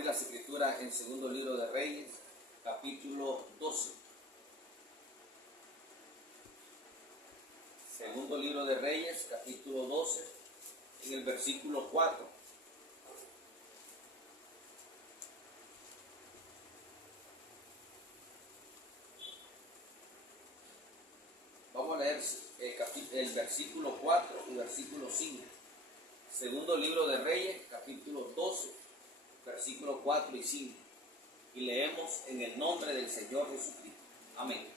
abrir las escrituras en segundo libro de Reyes, capítulo 12. Segundo libro de Reyes, capítulo 12, en el versículo 4. Vamos a leer el versículo 4 y versículo 5. Segundo libro de Reyes, capítulo 12, versículos 4 y 5. Y leemos en el nombre del Señor Jesucristo. Amén.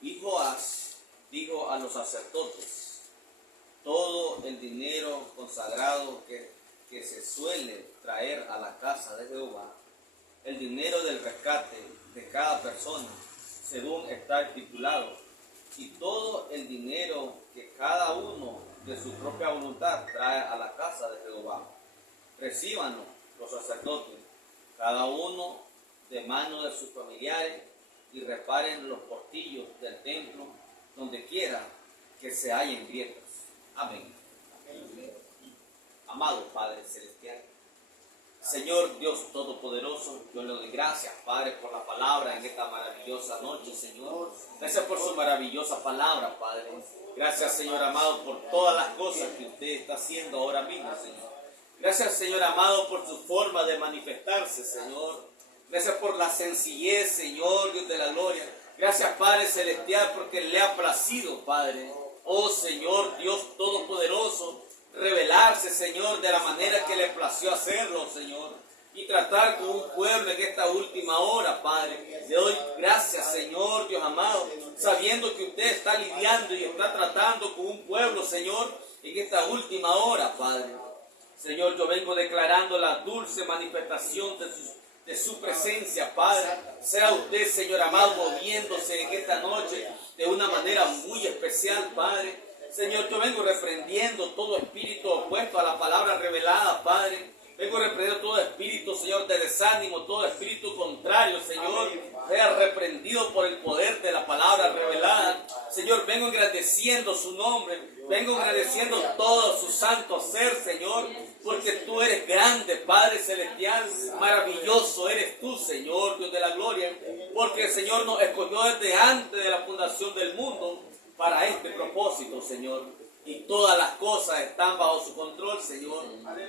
Y Joás dijo a los sacerdotes: todo el dinero consagrado que se suele traer a la casa de Jehová, el dinero del rescate de cada persona, según está estipulado, y todo el dinero que cada uno de su propia voluntad trae a la casa de Jehová, recíbanlo los sacerdotes, cada uno de mano de sus familiares, y reparen los portillos del templo donde quiera que se hallen grietas. Amén. Amado Padre Celestial, Señor Dios Todopoderoso, yo le doy gracias, Padre, por la palabra en esta maravillosa noche, Señor. Gracias por su maravillosa palabra, Padre. Gracias, Señor amado, por todas las cosas que usted está haciendo ahora mismo, Señor. Gracias, Señor amado, por su forma de manifestarse, Señor. Gracias por la sencillez, Señor, Dios de la gloria. Gracias, Padre Celestial, porque le ha placido, Padre. Oh, Señor, Dios Todopoderoso, revelarse, Señor, de la manera que le plació hacerlo, Señor. Y tratar con un pueblo en esta última hora, Padre. Le doy gracias, Señor, Dios amado, sabiendo que usted está lidiando y está tratando con un pueblo, Señor, en esta última hora, Padre. Señor, yo vengo declarando la dulce manifestación de su presencia, Padre. Sea usted, Señor amado, moviéndose en esta noche de una manera muy especial, Padre. Señor, yo vengo reprendiendo todo espíritu opuesto a la palabra revelada, Padre. Vengo reprendiendo todo espíritu, Señor, de desánimo, todo espíritu contrario, Señor. Sea reprendido por el poder de la palabra revelada. Señor, vengo engrandeciendo su nombre. Vengo agradeciendo todo su santo ser, Señor, porque tú eres grande, Padre Celestial. Maravilloso eres tú, Señor, Dios de la gloria. Porque el Señor nos escogió desde antes de la fundación del mundo para este propósito, Señor. Y todas las cosas están bajo su control, Señor.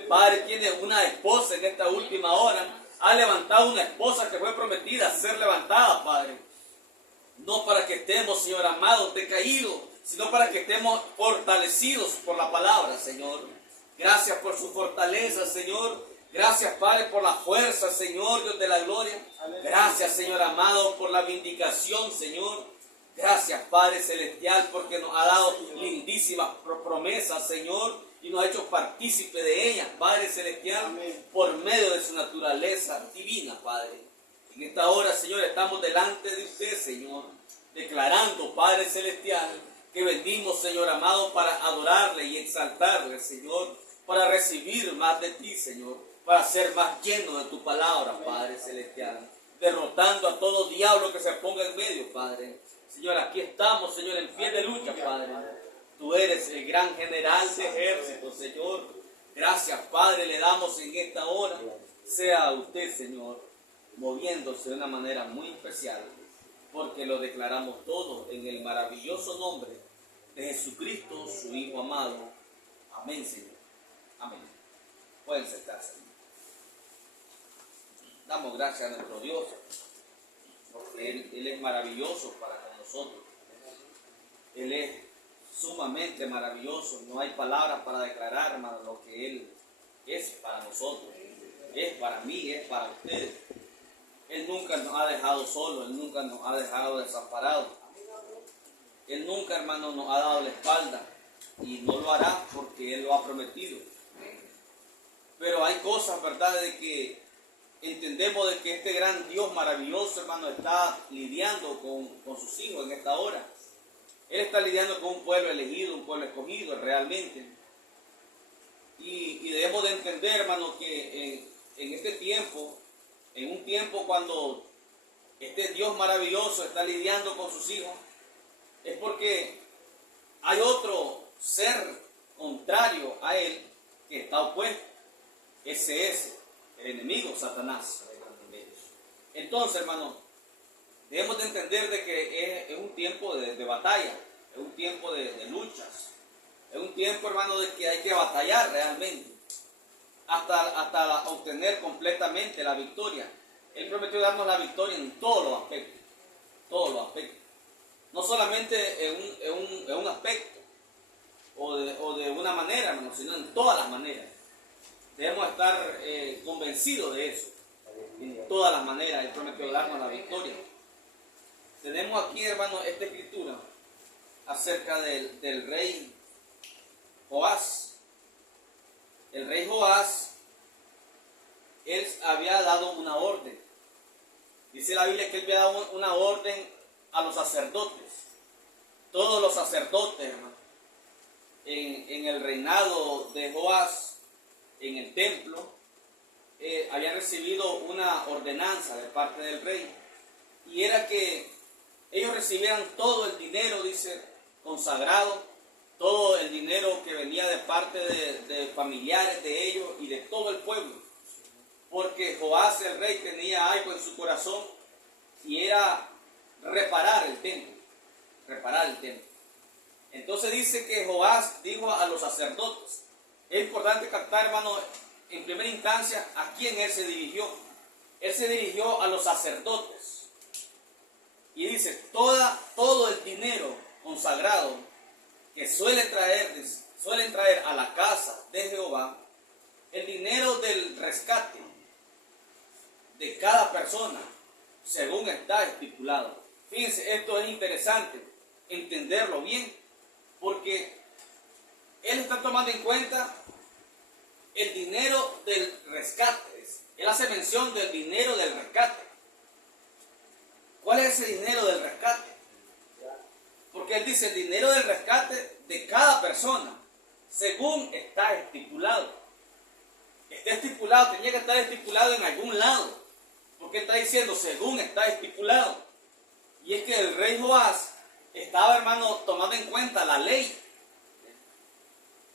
Padre, tiene una esposa en esta última hora. Ha levantado una esposa que fue prometida a ser levantada, Padre. No para que estemos, Señor amado, decaídos, sino para que estemos fortalecidos por la palabra, Señor. Gracias por su fortaleza, Señor. Gracias, Padre, por la fuerza, Señor, Dios de la gloria. Gracias, Señor amado, por la vindicación, Señor. Gracias, Padre Celestial, porque nos ha dado lindísimas promesas, Señor, y nos ha hecho partícipe de ellas, Padre Celestial, por medio de su naturaleza divina, Padre. En esta hora, Señor, estamos delante de usted, Señor, declarando, Padre Celestial, que venimos, Señor amado, para adorarle y exaltarle, Señor, para recibir más de ti, Señor, para ser más lleno de tu palabra, Padre Celestial, derrotando a todo diablo que se ponga en medio, Padre. Señor, aquí estamos, Señor, en pie de lucha, Padre. Tú eres el gran general de ejército, Señor. Gracias, Padre, le damos en esta hora. Sea usted, Señor, moviéndose de una manera muy especial, porque lo declaramos todo en el maravilloso nombre de Jesucristo, su Hijo amado. Amén, Señor. Amén. Pueden sentarse. Damos gracias a nuestro Dios, porque Él es maravilloso para nosotros. Él es sumamente maravilloso. No hay palabras para declarar, hermano, lo que Él es para nosotros. Es para mí, es para ustedes. Él nunca nos ha dejado solos, Él nunca nos ha dejado desamparados. Él nunca, hermano, nos ha dado la espalda, y no lo hará porque Él lo ha prometido. Pero hay cosas, ¿verdad?, de que entendemos de que este gran Dios maravilloso, hermano, está lidiando con sus hijos en esta hora. Él está lidiando con un pueblo elegido, un pueblo escogido realmente. Y debemos de entender, hermano, que en este tiempo, en un tiempo cuando este Dios maravilloso está lidiando con sus hijos, es porque hay otro ser contrario a Él que está opuesto. Ese es el enemigo, Satanás. Entonces, hermano, debemos de entender de que es un tiempo de batalla, es un tiempo de luchas, es un tiempo, hermano, de que hay que batallar realmente hasta obtener completamente la victoria. Él prometió darnos la victoria en todos los aspectos, todos los aspectos. No solamente en un aspecto o de una manera, hermano, sino en todas las maneras. Debemos estar convencidos de eso. En todas las maneras, Él prometió darnos la victoria. Tenemos aquí, hermano, esta escritura acerca del rey Joás. El rey Joás, él había dado una orden. Dice la Biblia que él había dado una orden a los sacerdotes. Todos los sacerdotes, hermano, en el reinado de Joás, en el templo, habían recibido una ordenanza de parte del rey. Y era que ellos recibieran todo el dinero, dice, consagrado, todo el dinero que venía de parte de familiares de ellos y de todo el pueblo. Porque Joás el rey tenía algo en su corazón y era reparar el templo. Reparar el templo. Entonces dice que Joás dijo a los sacerdotes. Es importante captar, hermano, en primera instancia, ¿a quién él se dirigió? Él se dirigió a los sacerdotes. Y dice, todo el dinero consagrado que suelen traer a la casa de Jehová, el dinero del rescate de cada persona, según está estipulado. Fíjense, esto es interesante, entenderlo bien, porque él está tomando en cuenta el dinero del rescate. Él hace mención del dinero del rescate. ¿Cuál es ese dinero del rescate? Porque él dice el dinero del rescate de cada persona, según está estipulado. Está estipulado, tenía que estar estipulado en algún lado. Porque está diciendo según está estipulado. Y es que el rey Joás estaba, hermano, tomando en cuenta la ley.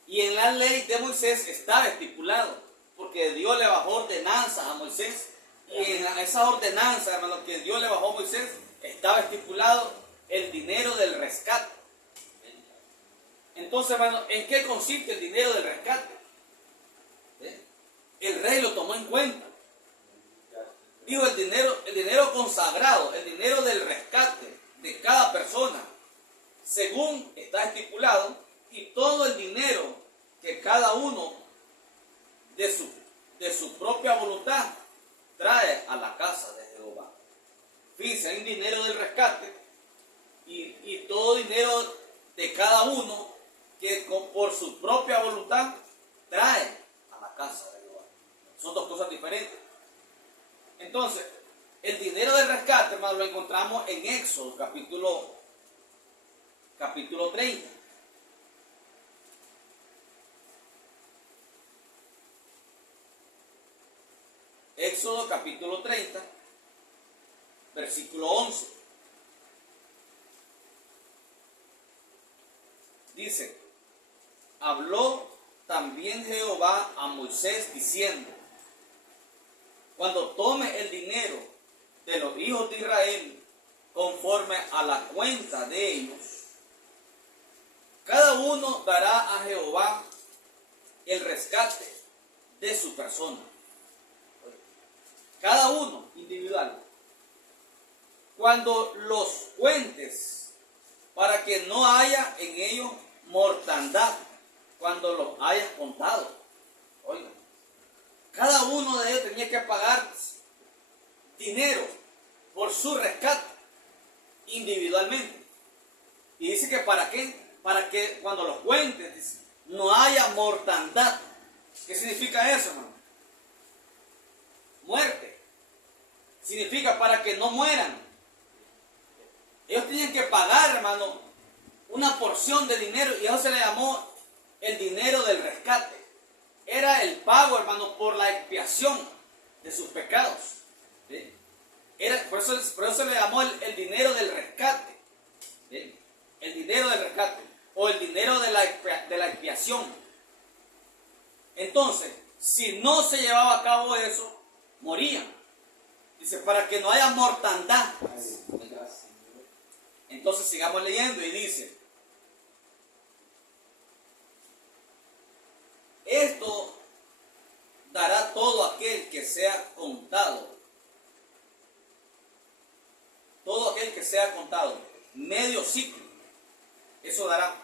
Y en la ley de Moisés estaba estipulado. Porque Dios le bajó ordenanza a Moisés. Y en esa ordenanza, hermano, que Dios le bajó a Moisés, estaba estipulado el dinero del rescate. Entonces, hermano, ¿en qué consiste el dinero del rescate? El rey lo tomó en cuenta. Dijo el dinero consagrado, el dinero del rescate de cada persona, según está estipulado, y todo el dinero que cada uno de su propia voluntad trae a la casa de Jehová. Fíjense, hay un dinero del rescate y todo dinero de cada uno que por su propia voluntad trae a la casa de Jehová. Son dos cosas diferentes. Entonces, el dinero del rescate, hermano, lo encontramos en Éxodo, capítulo 30. Éxodo capítulo 30, versículo 11. Dice, habló también Jehová a Moisés diciendo, cuando tome el dinero de los hijos de Israel conforme a la cuenta de ellos, cada uno dará a Jehová el rescate de su persona. Cada uno individual. Cuando los cuentes, para que no haya en ellos mortandad, cuando los hayas contado. Oiga, cada uno de ellos tenía que pagar dinero por su rescate individualmente. Y dice que ¿para qué? Para que cuando los cuentes, dice, no haya mortandad. ¿Qué significa eso, hermano? Muerte. Significa para que no mueran. Ellos tenían que pagar, hermano, una porción de dinero y eso se le llamó el dinero del rescate. Era el pago, hermano, por la expiación de sus pecados. ¿Sí? Por eso se le llamó el dinero del rescate. ¿Sí? El dinero del rescate o el dinero de la expiación. Entonces, si no se llevaba a cabo eso, morían. Dice, para que no haya mortandad. Entonces sigamos leyendo y dice, esto dará todo aquel que sea contado. Todo aquel que sea contado. Medio ciclo. Eso dará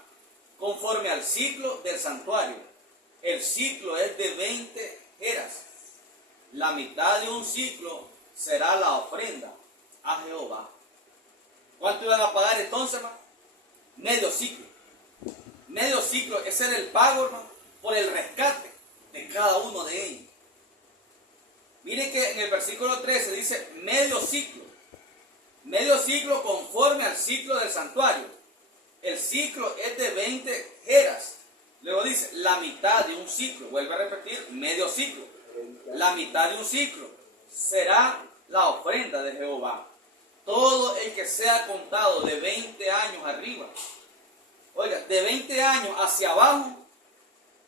conforme al ciclo del santuario. El ciclo es de 20 eras. La mitad de un ciclo será la ofrenda a Jehová. ¿Cuánto iban a pagar entonces, hermano? Medio ciclo. Medio ciclo, ese era el pago, hermano, por el rescate de cada uno de ellos. Miren que en el versículo 13 dice medio ciclo. Medio ciclo conforme al ciclo del santuario. El ciclo es de 20 eras. Luego dice la mitad de un ciclo. Vuelve a repetir, medio ciclo. La mitad de un ciclo será la ofrenda de Jehová. Todo el que sea contado de 20 años arriba. Oiga, de 20 años hacia abajo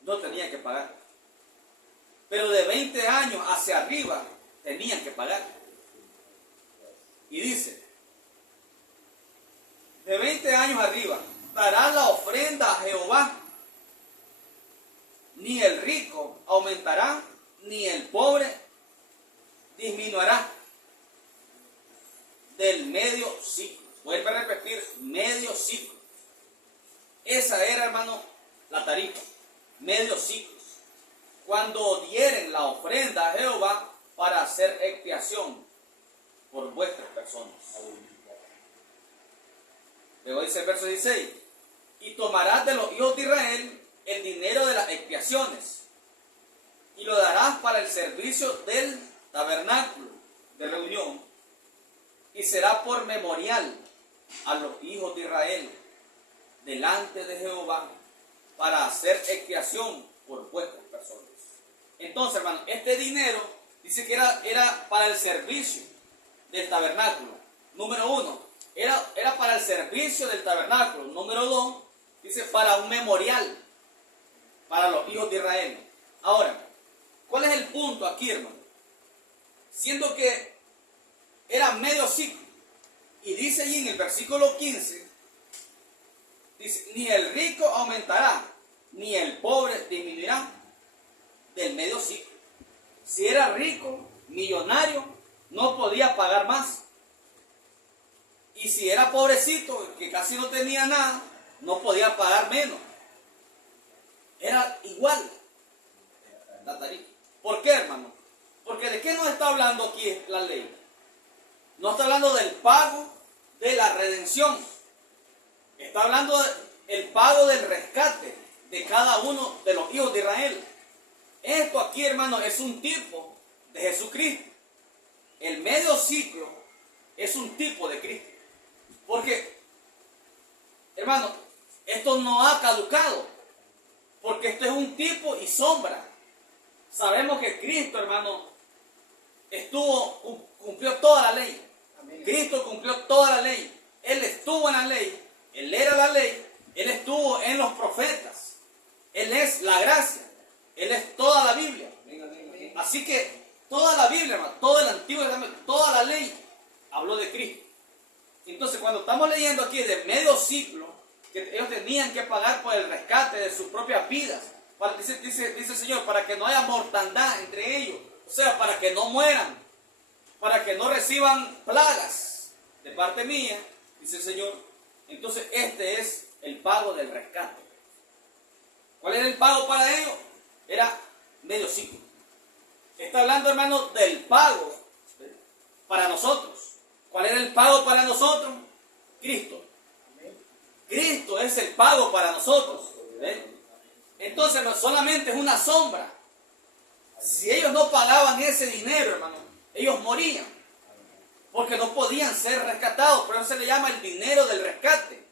no tenían que pagar. Pero de 20 años hacia arriba tenían que pagar. Y dice, de 20 años arriba dará la ofrenda a Jehová. Ni el rico aumentará, ni el pobre disminuirá. Del medio ciclo. Vuelve a repetir, medio ciclo. Esa era, hermano, la tarifa. Medio ciclo. Cuando dieren la ofrenda a Jehová para hacer expiación por vuestras personas. Luego dice el verso 16, y tomarás de los hijos de Israel el dinero de las expiaciones y lo darás para el servicio del tabernáculo de reunión y será por memorial a los hijos de Israel delante de Jehová para hacer expiación por vuestras personas. Entonces, hermano, este dinero dice que era para el servicio del tabernáculo. Número 1, era para el servicio del tabernáculo. Número 2, dice para un memorial para los hijos de Israel. Ahora, ¿cuál es el punto aquí, hermano? Siendo que era medio ciclo, y dice allí en el versículo 15, dice, ni el rico aumentará, ni el pobre disminuirá. Del medio ciclo. Si era rico, millonario, no podía pagar más. Y si era pobrecito, que casi no tenía nada, no podía pagar menos. Era igual la tarifa. ¿Por qué, hermano? Porque ¿de qué nos está hablando aquí la ley? No está hablando del pago de la redención. Está hablando del pago del rescate de cada uno de los hijos de Israel. Esto aquí, hermano, es un tipo de Jesucristo. El medio ciclo es un tipo de Cristo. Porque, hermano, esto no ha caducado. Porque esto es un tipo y sombra. Sabemos que Cristo, hermano, cumplió toda la ley. Cristo cumplió toda la ley. Él estuvo en la ley. Él era la ley. Él estuvo en los profetas. Él es la gracia. Él es toda la Biblia. Así que toda la Biblia, hermano, todo el Antiguo Testamento, toda la ley habló de Cristo. Entonces, cuando estamos leyendo aquí de medio ciclo, que ellos tenían que pagar por el rescate de sus propias vidas, dice el Señor, para que no haya mortandad entre ellos, o sea, para que no mueran, para que no reciban plagas de parte mía, dice el Señor. Entonces, este es el pago del rescate. ¿Cuál era el pago para ellos? Era medio ciclo. Está hablando, hermano, del pago para nosotros. ¿Cuál era el pago para nosotros? Cristo. Cristo es el pago para nosotros. Entonces, no solamente es una sombra. Si ellos no pagaban ese dinero, hermano, ellos morían. Porque no podían ser rescatados. Por eso se le llama el dinero del rescate.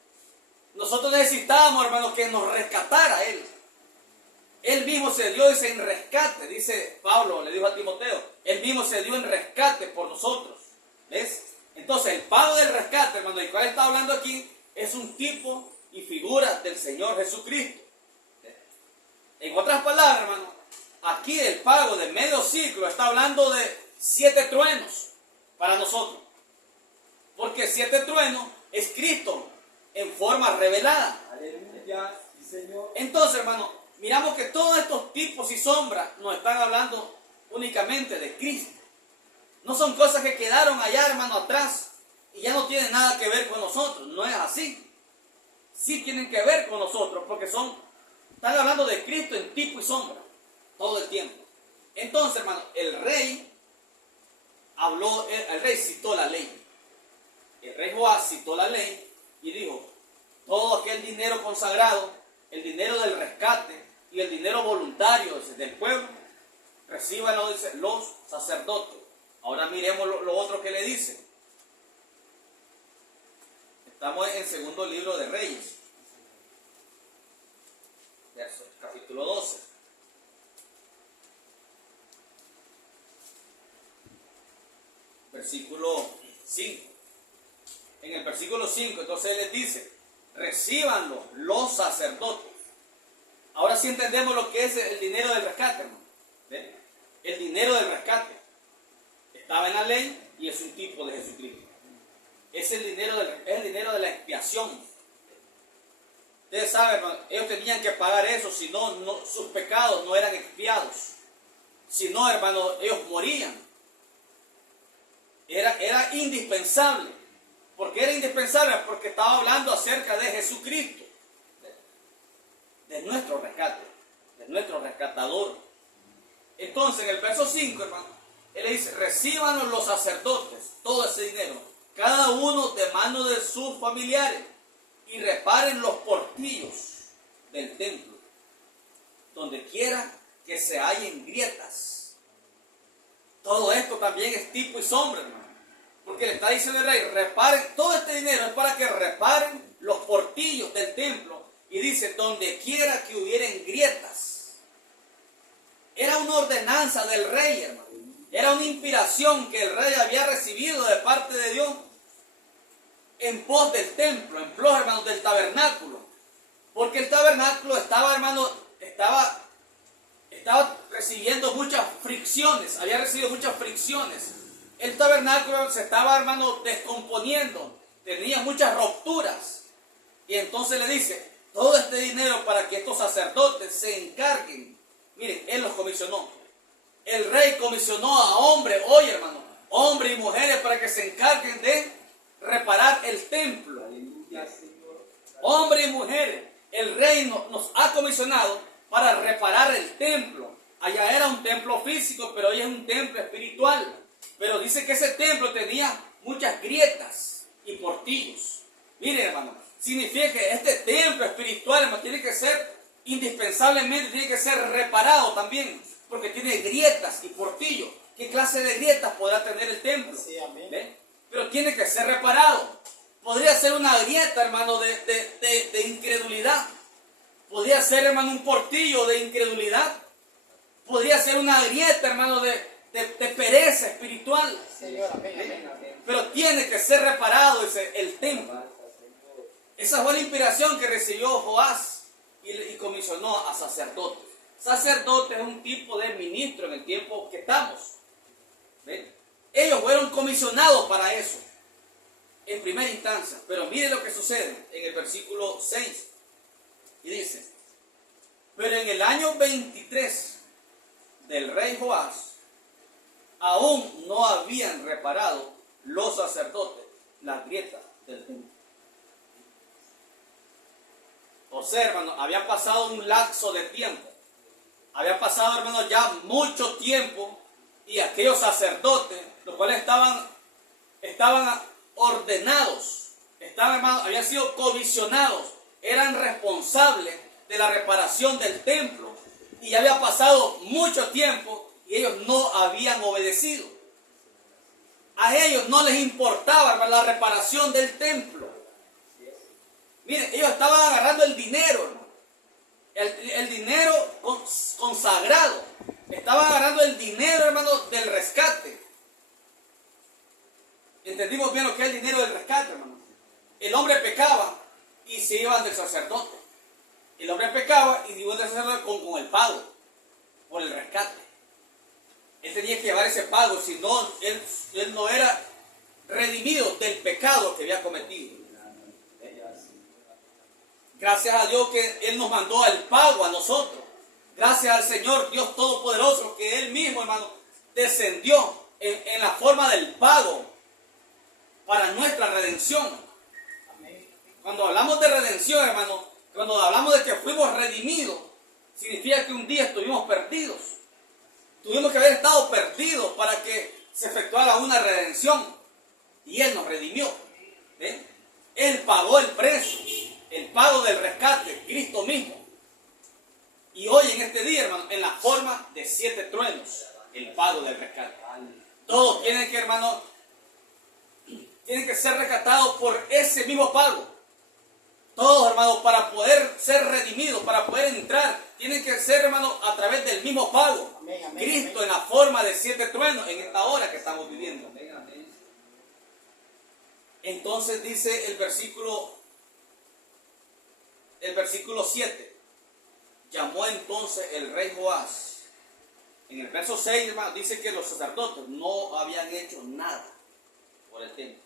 Nosotros necesitábamos, hermano, que nos rescatara Él. Él mismo se dio en rescate, dice Pablo, le dijo a Timoteo. Él mismo se dio en rescate por nosotros. ¿Ves? Entonces, el pago del rescate, hermano, del cual está hablando aquí, es un tipo y figura del Señor Jesucristo. En otras palabras, hermano, aquí el pago de medio ciclo está hablando de 7 truenos para nosotros. Porque 7 truenos es Cristo en forma revelada. Aleluya, sí, Señor. Entonces, hermano, miramos que todos estos tipos y sombras nos están hablando únicamente de Cristo. No son cosas que quedaron allá, hermano, atrás y ya no tienen nada que ver con nosotros. No es así. Sí tienen que ver con nosotros porque están hablando de Cristo en tipo y sombra todo el tiempo. Entonces, hermano, el rey citó la ley. El rey Joás citó la ley y dijo: todo aquel dinero consagrado, el dinero del rescate y el dinero voluntario del pueblo, recíbanlo, dice, los sacerdotes. Ahora miremos lo otro que le dice. Estamos en segundo libro de Reyes, capítulo 12. Versículo 5. En el versículo 5, entonces él les dice: recíbanlo los sacerdotes. Ahora sí entendemos lo que es el dinero del rescate, hermano. ¿Ven? El dinero del rescate estaba en la ley y es un tipo de Jesucristo. Es el dinero de la expiación. Ustedes saben, hermano, ellos tenían que pagar eso, si no, sus pecados no eran expiados. Si no, hermano, ellos morían. Era indispensable. ¿Por qué era indispensable? Porque estaba hablando acerca de Jesucristo, de nuestro rescate, de nuestro rescatador. Entonces, en el verso 5, hermano, él le dice: recíbanos los sacerdotes todo ese dinero, cada uno de mano de sus familiares, y reparen los portillos del templo, donde quiera que se hallen grietas. Todo esto también es tipo y sombra, hermano. Porque le está diciendo el rey: reparen, todo este dinero es para que reparen los portillos del templo. Y dice: donde quiera que hubieran grietas. Era una ordenanza del rey, hermano. Era una inspiración que el rey había recibido de parte de Dios en pos del templo, en pos, hermano, del tabernáculo. Porque el tabernáculo estaba, hermano, estaba recibiendo muchas fricciones, había recibido muchas fricciones. El tabernáculo se estaba, hermano, descomponiendo, tenía muchas rupturas. Y entonces le dice: todo este dinero para que estos sacerdotes se encarguen. Miren, él los comisionó. El rey comisionó a hombres, oye, hermano, hombres y mujeres para que se encarguen de reparar el templo. Hombres y mujeres, el rey nos ha comisionado para reparar el templo. Allá era un templo físico, pero hoy es un templo espiritual. Pero dice que ese templo tenía muchas grietas y portillos. Miren, hermano, significa que este templo espiritual, hermano, tiene que ser indispensablemente, tiene que ser reparado también, porque tiene grietas y portillos. ¿Qué clase de grietas podrá tener el templo? Sí, amén. ¿Ven? Pero tiene que ser reparado. Podría ser una grieta, hermano, de incredulidad. Podría ser, hermano, un portillo de incredulidad. Podría ser una grieta, hermano, de pereza espiritual. Señor, amén, amén, amén. Pero tiene que ser reparado el templo. Esa fue la inspiración que recibió Joás y comisionó a sacerdotes. Sacerdote es un tipo de ministro en el tiempo que estamos. ¿Ven? Ellos fueron comisionados para eso en primera instancia. Pero mire lo que sucede en el versículo 6. Y dice: pero en el año 23 del rey Joás, aún no habían reparado los sacerdotes las grietas del templo. O sea, hermano, había pasado un lapso de tiempo. Había pasado, hermano, ya mucho tiempo. Y aquellos sacerdotes, los cuales estaban ordenados, hermano, habían sido comisionados, eran responsables de la reparación del templo. Y ya había pasado mucho tiempo y ellos no habían obedecido. A ellos no les importaba, hermano, la reparación del templo. Miren, ellos estaban agarrando el dinero, hermano. El dinero consagrado. Estaban agarrando el dinero, hermano, del rescate. Entendimos bien lo que es el dinero del rescate, hermano. El hombre pecaba y se iban del sacerdote. El hombre pecaba y iban del sacerdote con el pago. por el rescate. Él tenía que llevar ese pago, si no, él no era redimido del pecado que había cometido. Gracias a Dios que Él nos mandó el pago a nosotros. Gracias al Señor Dios Todopoderoso que Él mismo, hermano, descendió en la forma del pago para nuestra redención. Cuando hablamos de redención, hermano, cuando hablamos de que fuimos redimidos, significa que un día estuvimos perdidos. Tuvimos que haber estado perdidos para que se efectuara una redención. Y Él nos redimió. Él pagó el precio, el pago del rescate, Cristo mismo. Y hoy en este día, hermano, en la forma de 7 truenos, el pago del rescate. Todos tienen que, hermano, tienen que ser rescatados por ese mismo pago. Todos, hermanos, para poder ser redimidos, para poder entrar, tienen que ser, hermanos, a través del mismo pago. Amén, amén, Cristo amén. en la forma de 7 truenos en esta hora que estamos viviendo. Amén, amén. Entonces dice el versículo 7. Llamó entonces el rey Joás. En el verso 6, hermano, dice que los sacerdotes no habían hecho nada por el templo.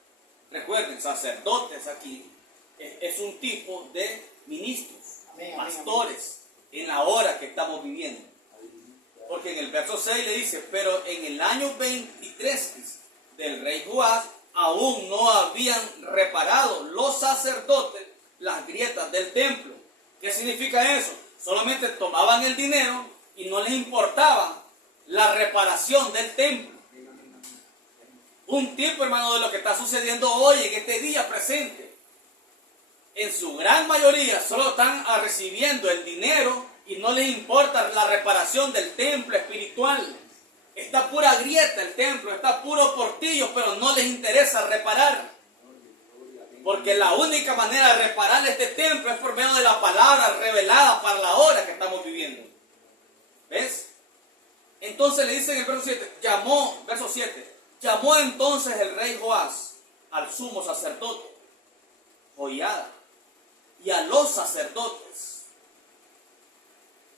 Recuerden, sacerdotes aquí es un tipo de ministros, Amén, amén, pastores, en la hora que estamos viviendo. Porque en el verso 6 le dice, pero en el año 23 del rey Joás, aún no habían reparado los sacerdotes las grietas del templo. ¿Qué significa eso? Solamente tomaban el dinero y no les importaba la reparación del templo. Un tipo, hermano, de lo que está sucediendo hoy en este día presente. En su gran mayoría solo están recibiendo el dinero y no les importa la reparación del templo espiritual. Está pura grieta el templo, está puro portillo, pero no les interesa reparar. Porque la única manera de reparar este templo es por medio de la palabra revelada para la hora que estamos viviendo. ¿Ves? Entonces le dice en el verso 7, llamó entonces el rey Joás al sumo sacerdote, Joiada, y a los sacerdotes.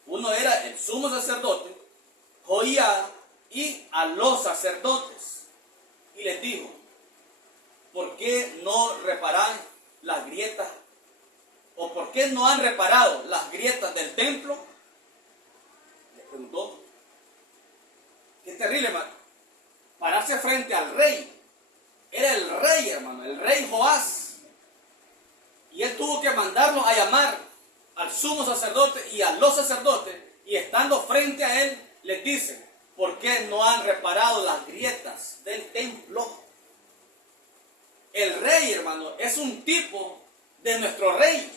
Uno era el sumo sacerdote, Joiada, y a los sacerdotes. Y les dijo, ¿por qué no reparan las grietas? ¿O por qué no han reparado las grietas del templo? Les preguntó. Qué terrible, hermano. Pararse frente al rey. Era el rey, hermano, el rey Joás. Y él tuvo que mandarlos a llamar al sumo sacerdote y a los sacerdotes. Y estando frente a él, les dice, ¿por qué no han reparado las grietas del templo? El rey, hermano, es un tipo de nuestro rey.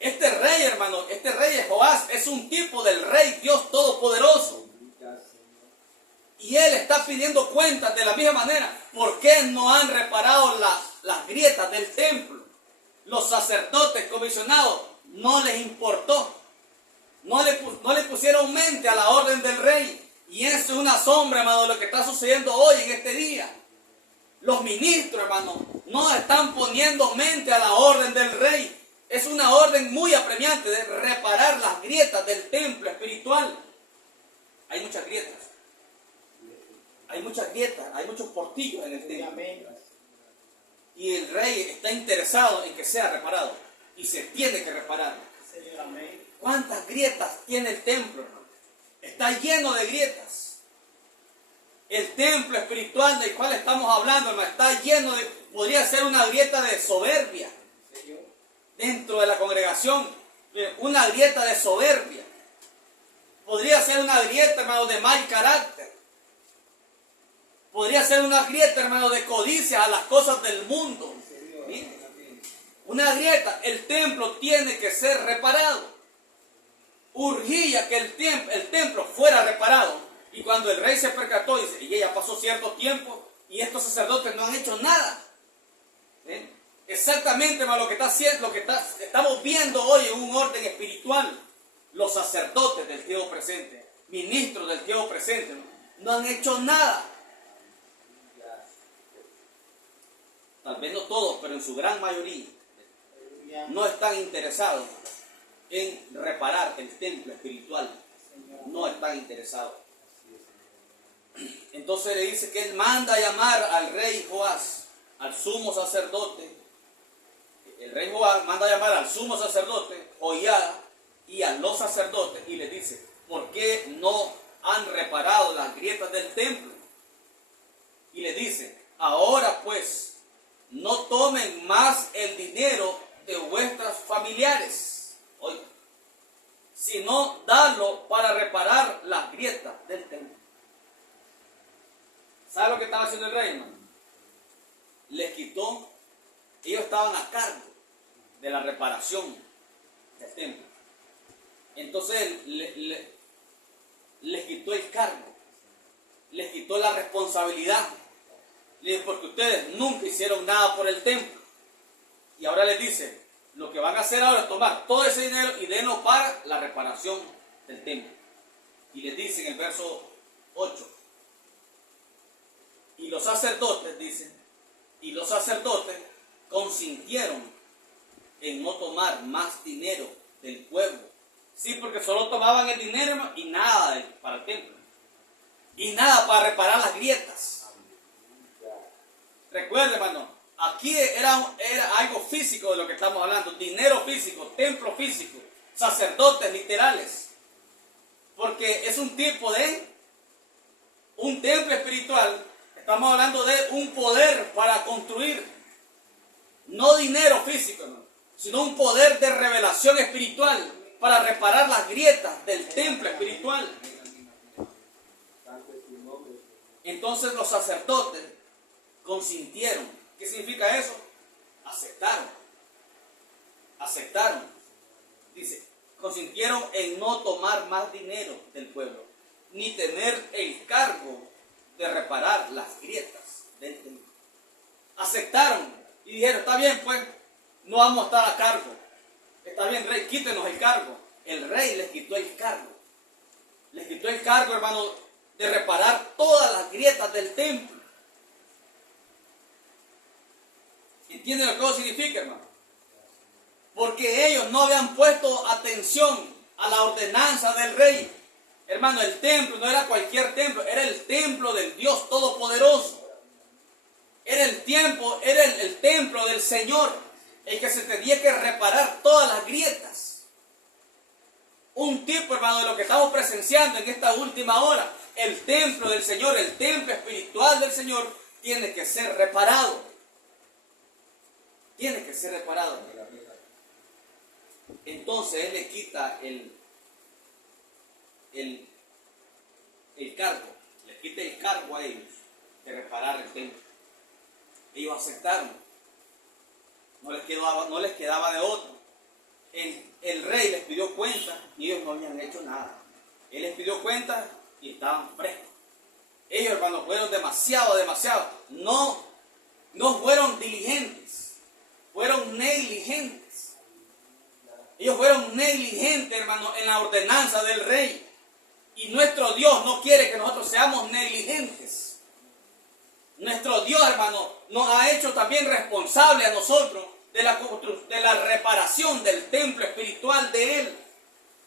Este rey, hermano, este rey de Joás es un tipo del rey Dios Todopoderoso. Y él está pidiendo cuentas de la misma manera. ¿Por qué no han reparado las grietas del templo? Los sacerdotes comisionados no les importó. No le pusieron mente a la orden del rey. Y eso es una sombra, hermano, de lo que está sucediendo hoy en este día. Los ministros, hermano, no están poniendo mente a la orden del rey. Es una orden muy apremiante de reparar las grietas del templo espiritual. Hay muchas grietas. Hay muchas grietas, hay muchos portillos en el templo. Y el rey está interesado en que sea reparado. Y se tiene que reparar. ¿Cuántas grietas tiene el templo, hermano? Está lleno de grietas. El templo espiritual del cual estamos hablando, hermano, está lleno de... Podría ser una grieta de soberbia. Dentro de la congregación, una grieta de soberbia. Podría ser una grieta, hermano, de mal carácter. Podría ser una grieta, hermano, de codicia a las cosas del mundo. ¿Sí? Una grieta. El templo tiene que ser reparado. Urgía que el templo fuera reparado. Y cuando el rey se percató, dice, y ya pasó cierto tiempo y estos sacerdotes no han hecho nada. ¿Sí? Exactamente, hermano, lo que estamos viendo hoy en un orden espiritual. Los sacerdotes del tiempo presente, ministros del tiempo presente, no han hecho nada. Tal vez no todos, pero en su gran mayoría no están interesados en reparar el templo espiritual no están interesados. Entonces le dice que él manda a llamar al rey Joás, al sumo sacerdote. El rey Joás manda a llamar al sumo sacerdote Joiada y a los sacerdotes y les dice: ¿por qué no han reparado las grietas del templo? Y les dice: ahora pues no tomen más el dinero de vuestras familiares, oiga, sino darlo para reparar las grietas del templo. ¿Sabe lo que estaba haciendo el rey, hermano? Les quitó, ellos estaban a cargo de la reparación del templo. Entonces él les quitó el cargo, les quitó la responsabilidad. Le dijo: porque ustedes nunca hicieron nada por el templo. Y ahora les dice: lo que van a hacer ahora es tomar todo ese dinero y denlo para la reparación del templo. Y les dice en el verso 8: y los sacerdotes, dicen, y los sacerdotes consintieron en no tomar más dinero del pueblo. Sí, porque solo tomaban el dinero y nada para el templo. Y nada para reparar las grietas. Recuerden, hermano, aquí era algo físico de lo que estamos hablando. Dinero físico, templo físico, sacerdotes literales. Porque es un tipo de un templo espiritual. Estamos hablando de un poder para construir. No dinero físico, ¿no?, sino un poder de revelación espiritual para reparar las grietas del templo espiritual. Entonces los sacerdotes consintieron. ¿Qué significa eso? Aceptaron. Aceptaron. Dice, consintieron en no tomar más dinero del pueblo, ni tener el cargo de reparar las grietas del templo. Aceptaron y dijeron: está bien, pues, no vamos a estar a cargo. Está bien, rey, quítenos el cargo. El rey les quitó el cargo. Les quitó el cargo, hermano, de reparar todas las grietas del templo. ¿Entienden lo que eso significa, hermano? Porque ellos no habían puesto atención a la ordenanza del rey. Hermano, el templo no era cualquier templo, era el templo del Dios Todopoderoso. Era el templo del Señor, el que se tenía que reparar todas las grietas. Un tipo, hermano, de lo que estamos presenciando en esta última hora. El templo del Señor, el templo espiritual del Señor, tiene que ser reparado. Tiene que ser reparado. Entonces él le quita el cargo, le quita el cargo a ellos de reparar el templo. Ellos aceptaron. No les quedaba de otro. El rey les pidió cuenta y ellos no habían hecho nada. Él les pidió cuenta y estaban frescos. Ellos, hermanos, fueron demasiado. No fueron diligentes, fueron negligentes. Ellos fueron negligentes, hermano, en la ordenanza del rey. Y nuestro Dios no quiere que nosotros seamos negligentes. Nuestro Dios, hermano, nos ha hecho también responsable a nosotros de la reparación del templo espiritual de Él.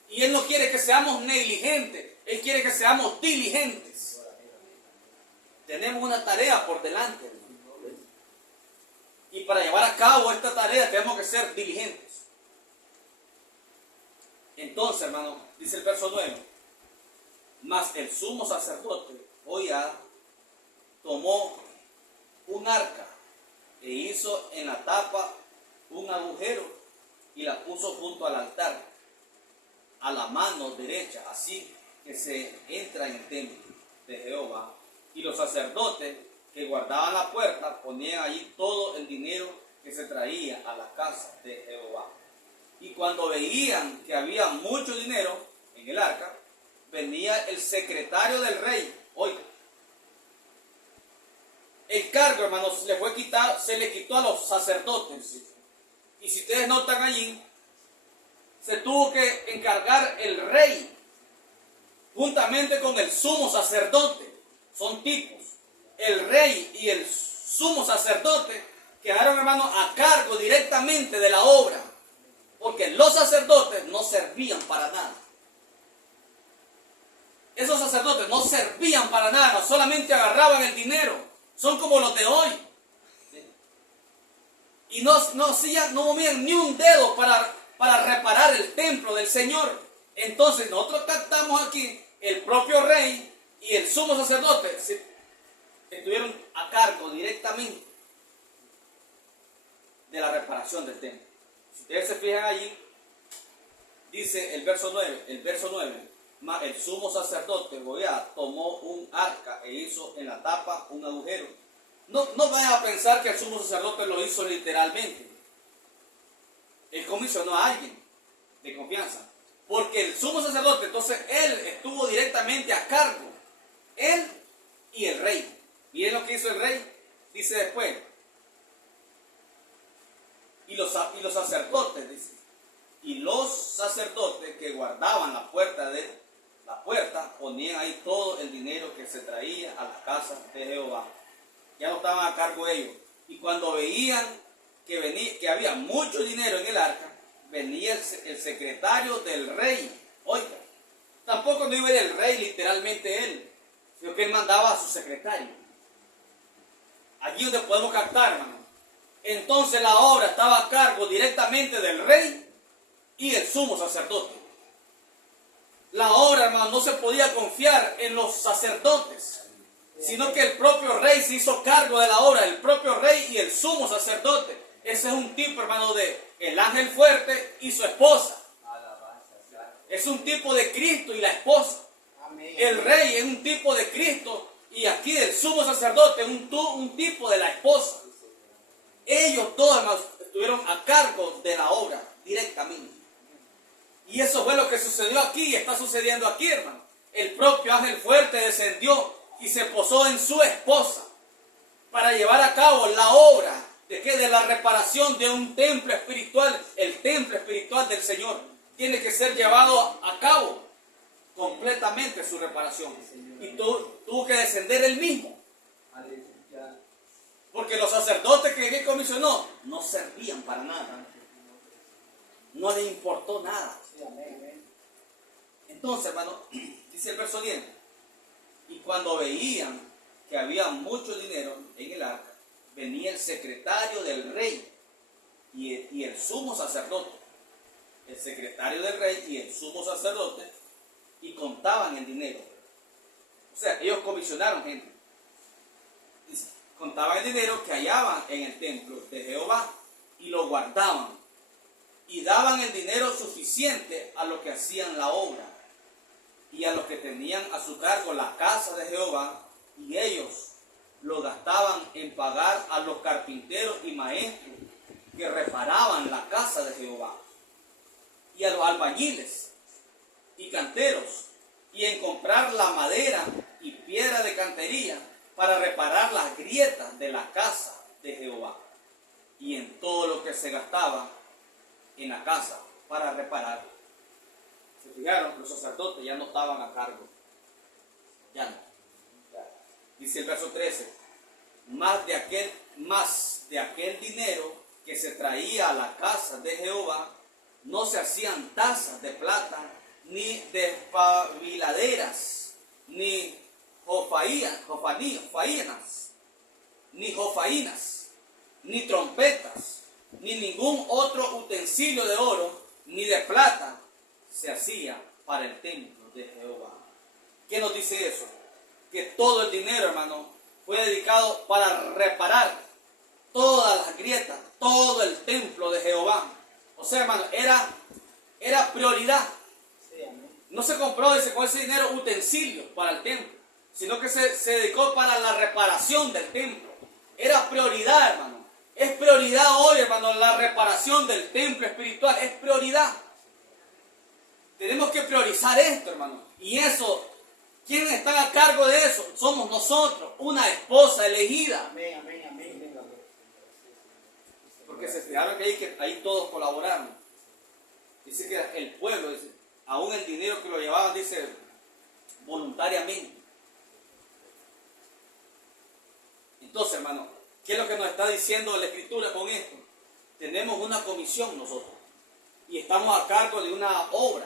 Y Él no quiere que seamos negligentes, Él quiere que seamos diligentes. Tenemos una tarea por delante, hermano. Y para llevar a cabo esta tarea tenemos que ser diligentes. Entonces, hermano, dice el verso 9: mas el sumo sacerdote, Joiada, tomó un arca e hizo en la tapa un agujero y la puso junto al altar, a la mano derecha, así que se entra en el templo de Jehová. Y los sacerdotes que guardaban la puerta ponían allí todo el dinero que se traía a la casa de Jehová. Y cuando veían que había mucho dinero en el arca, venía el secretario del rey. Oiga, el cargo, hermanos, se le quitó a los sacerdotes. Y si ustedes notan allí, se tuvo que encargar el rey juntamente con el sumo sacerdote. Son tipos. El rey y el sumo sacerdote quedaron, hermanos, a cargo directamente de la obra, porque los sacerdotes no servían para nada. esos sacerdotes no servían para nada, solamente agarraban el dinero. Son como los de hoy. Y no movían ni un dedo para reparar el templo del Señor. Entonces nosotros captamos aquí, el propio rey y el sumo sacerdote estuvieron a cargo directamente de la reparación del templo. Si ustedes se fijan allí, dice el verso 9, el sumo sacerdote Joiada tomó un arca e hizo en la tapa un agujero. No vayan a pensar que el sumo sacerdote lo hizo literalmente. Él comisionó a alguien de confianza. Porque el sumo sacerdote, entonces él estuvo directamente a cargo. Él y el rey. Miren lo que hizo el rey. Dice después. Y los sacerdotes, dice. Y los sacerdotes que guardaban la puerta ponían ahí todo el dinero que se traía a la casa de Jehová. Ya no estaban a cargo ellos. Y cuando veían que había mucho dinero en el arca, venía el secretario del rey. Oiga, tampoco no iba el rey literalmente él, sino que él mandaba a su secretario. Allí donde podemos captar, hermano. Entonces la obra estaba a cargo directamente del rey y el sumo sacerdote. La obra, hermano, no se podía confiar en los sacerdotes, sino que el propio rey se hizo cargo de la obra, el propio rey y el sumo sacerdote. Ese es un tipo, hermano, de el ángel fuerte y su esposa. Es un tipo de Cristo y la esposa. El rey es un tipo de Cristo y aquí el sumo sacerdote es un tipo de la esposa. Ellos todos, hermanos, estuvieron a cargo de la obra directamente. Y eso fue lo que sucedió aquí y está sucediendo aquí, hermano. El propio ángel fuerte descendió y se posó en su esposa para llevar a cabo la obra de la reparación de un templo espiritual. El templo espiritual del Señor tiene que ser llevado a cabo completamente su reparación. Y tuvo que descender él mismo. Porque los sacerdotes que él comisionó no servían para nada. No les importó nada. Entonces, hermano, dice el verso 10. Y cuando veían que había mucho dinero en el arca, venía el secretario del rey y el sumo sacerdote. El secretario del rey y el sumo sacerdote, y contaban el dinero. O sea, ellos comisionaron gente. Contaban el dinero que hallaban en el templo de Jehová y lo guardaban. Y daban el dinero suficiente a los que hacían la obra y a los que tenían a su cargo la casa de Jehová, y ellos lo gastaban en pagar a los carpinteros y maestros que reparaban la casa de Jehová, y a los albañiles y canteros, y en comprar la madera y piedra de cantería para reparar las grietas de la casa de Jehová, y en todo lo que se gastaba en la casa para reparar. Se fijaron, los sacerdotes ya no estaban a cargo. Ya no. Dice el verso 13, más de aquel dinero que se traía a la casa de Jehová, no se hacían tazas de plata, ni despabiladeras, ni jofainas, ni trompetas, ni ningún otro utensilio de oro, ni de plata se hacía para el templo de Jehová. ¿Qué nos dice eso? Que todo el dinero, hermano, fue dedicado para reparar todas las grietas, todo el templo de Jehová. O sea, hermano, era prioridad. No se compró con ese dinero utensilios para el templo, sino que se dedicó para la reparación del templo. Era prioridad, hermano. Es prioridad hoy, hermano, la reparación del templo espiritual. Es prioridad. Tenemos que priorizar esto, hermano. Y eso, ¿quiénes están a cargo de eso? Somos nosotros, una esposa elegida. Amén, amén, amén. Porque se fijaron que ahí todos colaboraron. Dice que el pueblo, dice, aún el dinero que lo llevaban, dice, voluntariamente. Entonces, hermano, ¿qué es lo que nos está diciendo la Escritura con esto? Tenemos una comisión nosotros. Y estamos a cargo de una obra.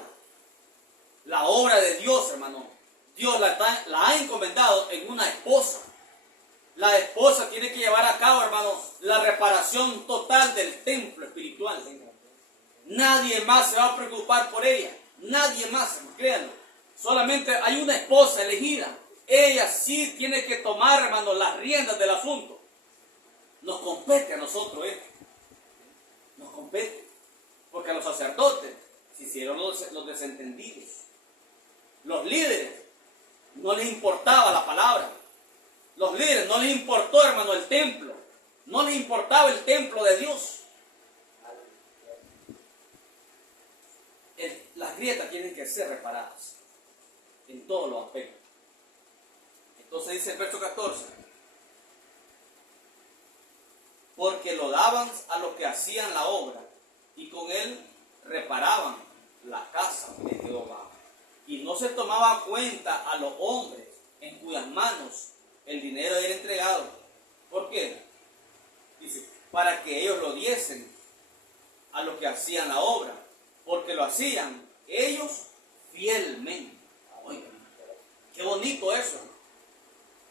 La obra de Dios, hermano, Dios la ha encomendado en una esposa. La esposa tiene que llevar a cabo, hermano, la reparación total del templo espiritual. Nadie más se va a preocupar por ella. Nadie más, créanlo. Solamente hay una esposa elegida. Ella sí tiene que tomar, hermano, las riendas del asunto. Nos compete a nosotros esto. Nos compete. Porque a los sacerdotes se hicieron los desentendidos. Los líderes no les importaba la palabra. Los líderes no les importó, hermano, el templo. No les importaba el templo de Dios. Las grietas tienen que ser reparadas en todos los aspectos. Entonces dice el verso 14: porque lo daban a los que hacían la obra, y con él reparaban la casa de Jehová. Y no se tomaba cuenta a los hombres en cuyas manos el dinero era entregado. ¿Por qué? Dice, para que ellos lo diesen a los que hacían la obra, porque lo hacían ellos fielmente. Oigan, qué bonito eso.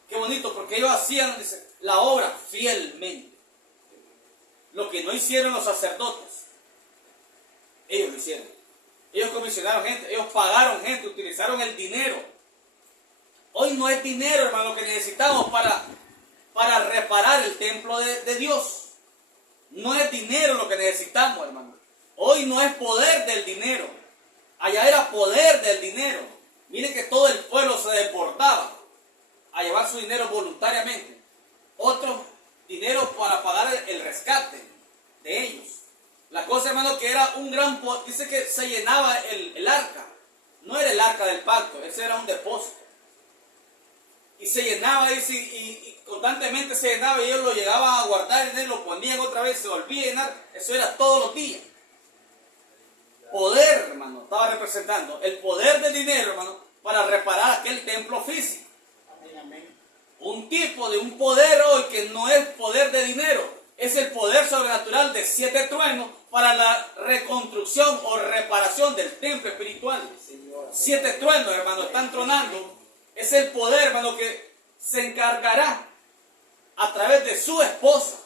Qué bonito, porque ellos hacían, dice, la obra fielmente. Lo que no hicieron los sacerdotes, ellos lo hicieron. Ellos comisionaron gente, ellos pagaron gente, utilizaron el dinero. Hoy no es dinero, hermano, lo que necesitamos para reparar el templo de Dios. No es dinero lo que necesitamos, hermano. Hoy no es poder del dinero. Allá era poder del dinero. Miren que todo el pueblo se desbordaba a llevar su dinero voluntariamente. Otro dinero para pagar el rescate de ellos. La cosa, hermano, que era un gran... Dice que se llenaba el arca. No era el arca del pacto, ese era un depósito. Y se llenaba, dice, y constantemente se llenaba, y ellos lo llegaban a guardar, y lo ponían otra vez, se volvía a llenar. Eso era todos los días. Poder, hermano, estaba representando el poder del dinero, hermano, para reparar aquel templo físico. Un tipo de un poder hoy que no es poder de dinero, es el poder sobrenatural de 7 truenos para la reconstrucción o reparación del templo espiritual. 7 truenos, hermano, están tronando. Es el poder, hermano, que se encargará a través de su esposa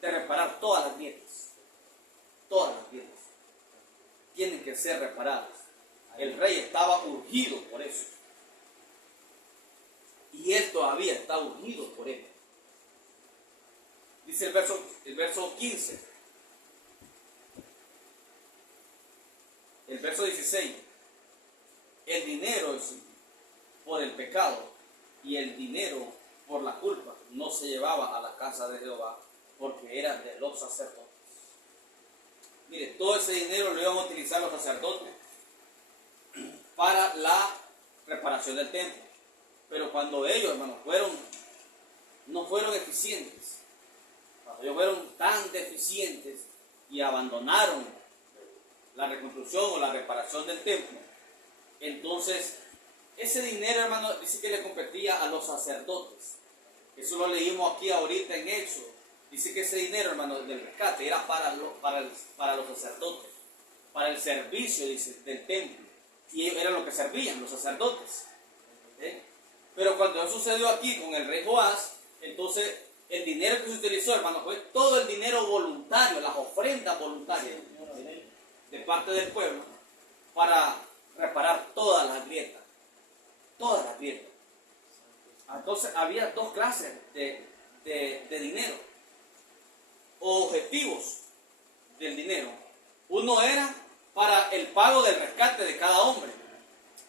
de reparar todas las grietas. Todas las grietas tienen que ser reparadas. El rey estaba urgido por eso. Y él todavía está urgido por él. Dice el verso 15. El verso 16. El dinero es por el pecado y el dinero por la culpa no se llevaba a la casa de Jehová, porque era de los sacerdotes. Mire, todo ese dinero lo iban a utilizar los sacerdotes para la reparación del templo. Pero cuando ellos, hermanos, no fueron eficientes, cuando ellos fueron tan deficientes y abandonaron la reconstrucción o la reparación del templo, entonces ese dinero, hermano, dice que le competía a los sacerdotes. Eso lo leímos aquí ahorita en Éxodo. Dice que ese dinero, hermano, del rescate era para los sacerdotes, para el servicio, dice, del templo. Y ellos eran los que servían, los sacerdotes. Pero cuando eso sucedió aquí con el rey Joás, entonces el dinero que se utilizó, hermano, fue todo el dinero voluntario, las ofrendas voluntarias de parte del pueblo para reparar todas las grietas. Todas las grietas. Entonces había 2 clases de dinero, o objetivos del dinero. Uno era para el pago del rescate de cada hombre,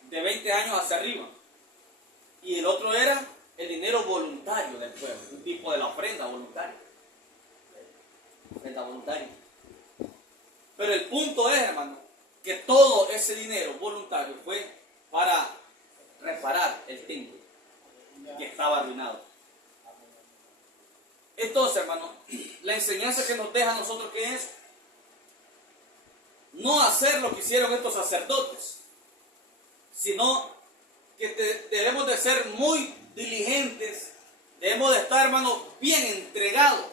de 20 años hacia arriba. Y el otro era el dinero voluntario del pueblo, un tipo de la ofrenda voluntaria. Ofrenda voluntaria. Pero el punto es, hermano, que todo ese dinero voluntario fue para reparar el templo que estaba arruinado. Entonces, hermano, la enseñanza que nos deja a nosotros, ¿qué es? No hacer lo que hicieron estos sacerdotes, sino que debemos de ser muy diligentes, debemos de estar, hermano, bien entregados,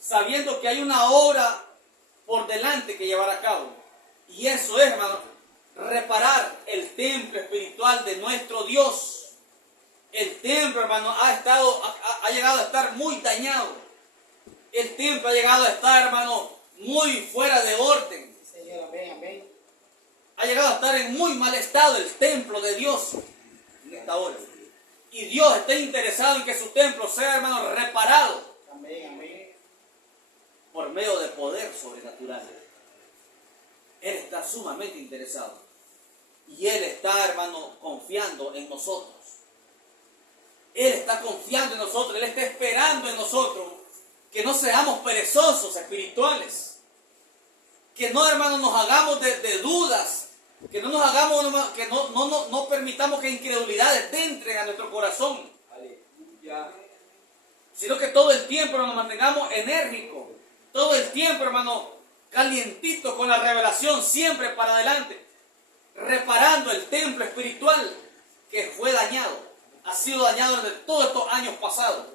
sabiendo que hay una obra por delante que llevar a cabo. Y eso es, hermano, reparar el templo espiritual de nuestro Dios. El templo, hermano, ha llegado a estar muy dañado. El templo ha llegado a estar, hermano, muy fuera de orden. Señor, amén, amén. Ha llegado a estar en muy mal estado el templo de Dios en esta hora. Y Dios está interesado en que su templo sea, hermano, reparado. Amén, amén. Por medio de poder sobrenatural. Él está sumamente interesado. Y Él está, hermano, confiando en nosotros. Él está confiando en nosotros. Él está esperando en nosotros que no seamos perezosos espirituales. Que no, hermano, nos hagamos de dudas. Que no nos hagamos, que no permitamos que incredulidades entren a nuestro corazón. Aleluya. Sino que todo el tiempo nos mantengamos enérgicos. Todo el tiempo, hermano, calientitos con la revelación, siempre para adelante. Reparando el templo espiritual que fue dañado. Ha sido dañado desde todos estos años pasados.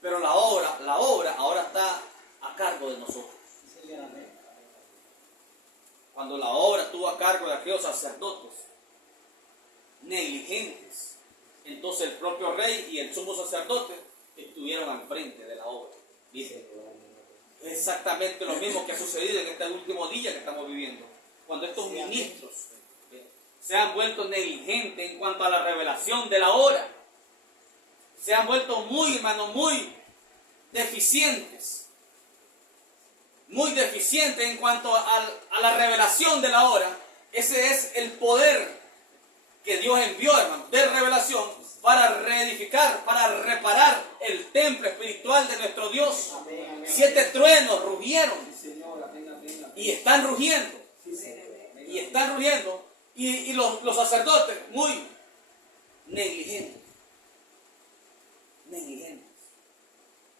Pero la obra ahora está a cargo de nosotros. Señor, amén. Cuando la obra estuvo a cargo de aquellos sacerdotes negligentes, entonces el propio rey y el sumo sacerdote estuvieron al frente de la obra. Dice, es exactamente lo mismo que ha sucedido en este último día que estamos viviendo. Cuando estos ministros se han vuelto negligentes en cuanto a la revelación de la obra, se han vuelto muy, hermano, muy deficientes. Muy deficiente en cuanto a la revelación de la hora. Ese es el poder que Dios envió, hermano, de revelación para reedificar, para reparar el templo espiritual de nuestro Dios. Amén, amén. 7 truenos rugieron Sí, Señor, amén, amén, amén. y están rugiendo. Sí, Señor. Y están rugiendo. Y los sacerdotes muy negligentes. Negligentes.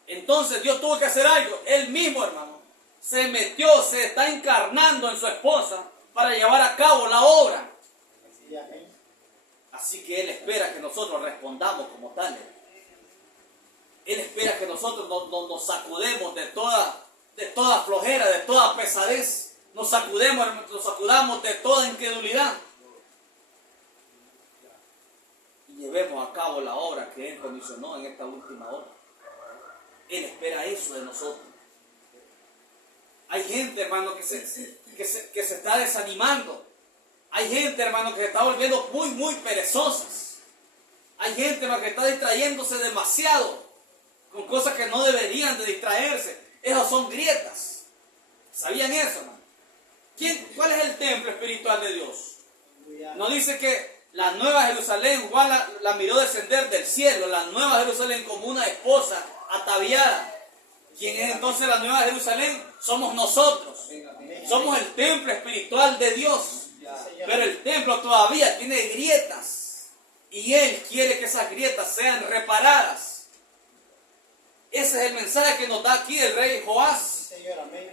Entonces Dios tuvo que hacer algo. Él mismo, hermano, se metió, se está encarnando en su esposa para llevar a cabo la obra. Sí, amén. Así que Él espera que nosotros respondamos como tales. Él espera que nosotros nos sacudemos de toda flojera, de toda pesadez. Nos sacudamos de toda incredulidad. Y llevemos a cabo la obra que Él comisionó en esta última hora. Él espera eso de nosotros. Hay gente, hermano, que se está desanimando. Hay gente, hermano, que se está volviendo muy, muy perezosas. Hay gente, hermano, que está distrayéndose demasiado con cosas que no deberían de distraerse. Esas son grietas. ¿Sabían eso, hermano? ¿Cuál es el templo espiritual de Dios? No dice que la nueva Jerusalén, Juan la miró descender del cielo, la nueva Jerusalén como una esposa ataviada. ¿Quién es entonces la nueva Jerusalén? Somos nosotros. Somos el templo espiritual de Dios. Pero el templo todavía tiene grietas. Y Él quiere que esas grietas sean reparadas. Ese es el mensaje que nos da aquí el rey Joás. Señor, amén.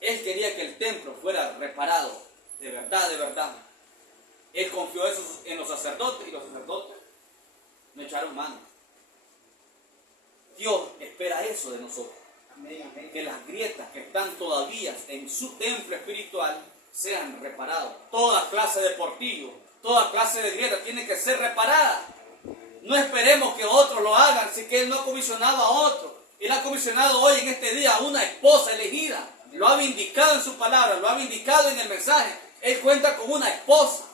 Él quería que el templo fuera reparado. De verdad, de verdad. Él confió eso en los sacerdotes y los sacerdotes no echaron mano. Dios espera eso de nosotros. Amén, amén. Que las grietas que están todavía en su templo espiritual sean reparadas. Toda clase de portillo, toda clase de grieta tiene que ser reparada. No esperemos que otros lo hagan, si que Él no ha comisionado a otros. Él ha comisionado hoy en este día a una esposa elegida. Lo ha vindicado en su palabra, lo ha vindicado en el mensaje. Él cuenta con una esposa.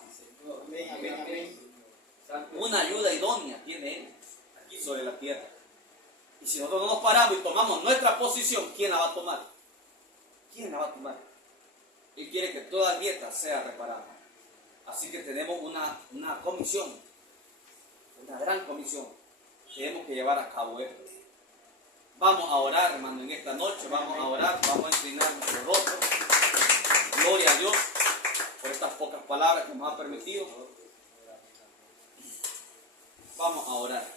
Amén, amén, amén. Una ayuda idónea tiene Él aquí sobre la tierra. Y si nosotros no nos paramos y tomamos nuestra posición, ¿quién la va a tomar? ¿Quién la va a tomar? Él quiere que toda grieta sea reparada. Así que tenemos una comisión, una gran comisión. Tenemos que llevar a cabo esto. Vamos a orar, hermano, en esta noche. Vamos a orar, vamos a inclinar nuestro rostro. Gloria a Dios por estas pocas palabras que nos ha permitido. Vamos a orar.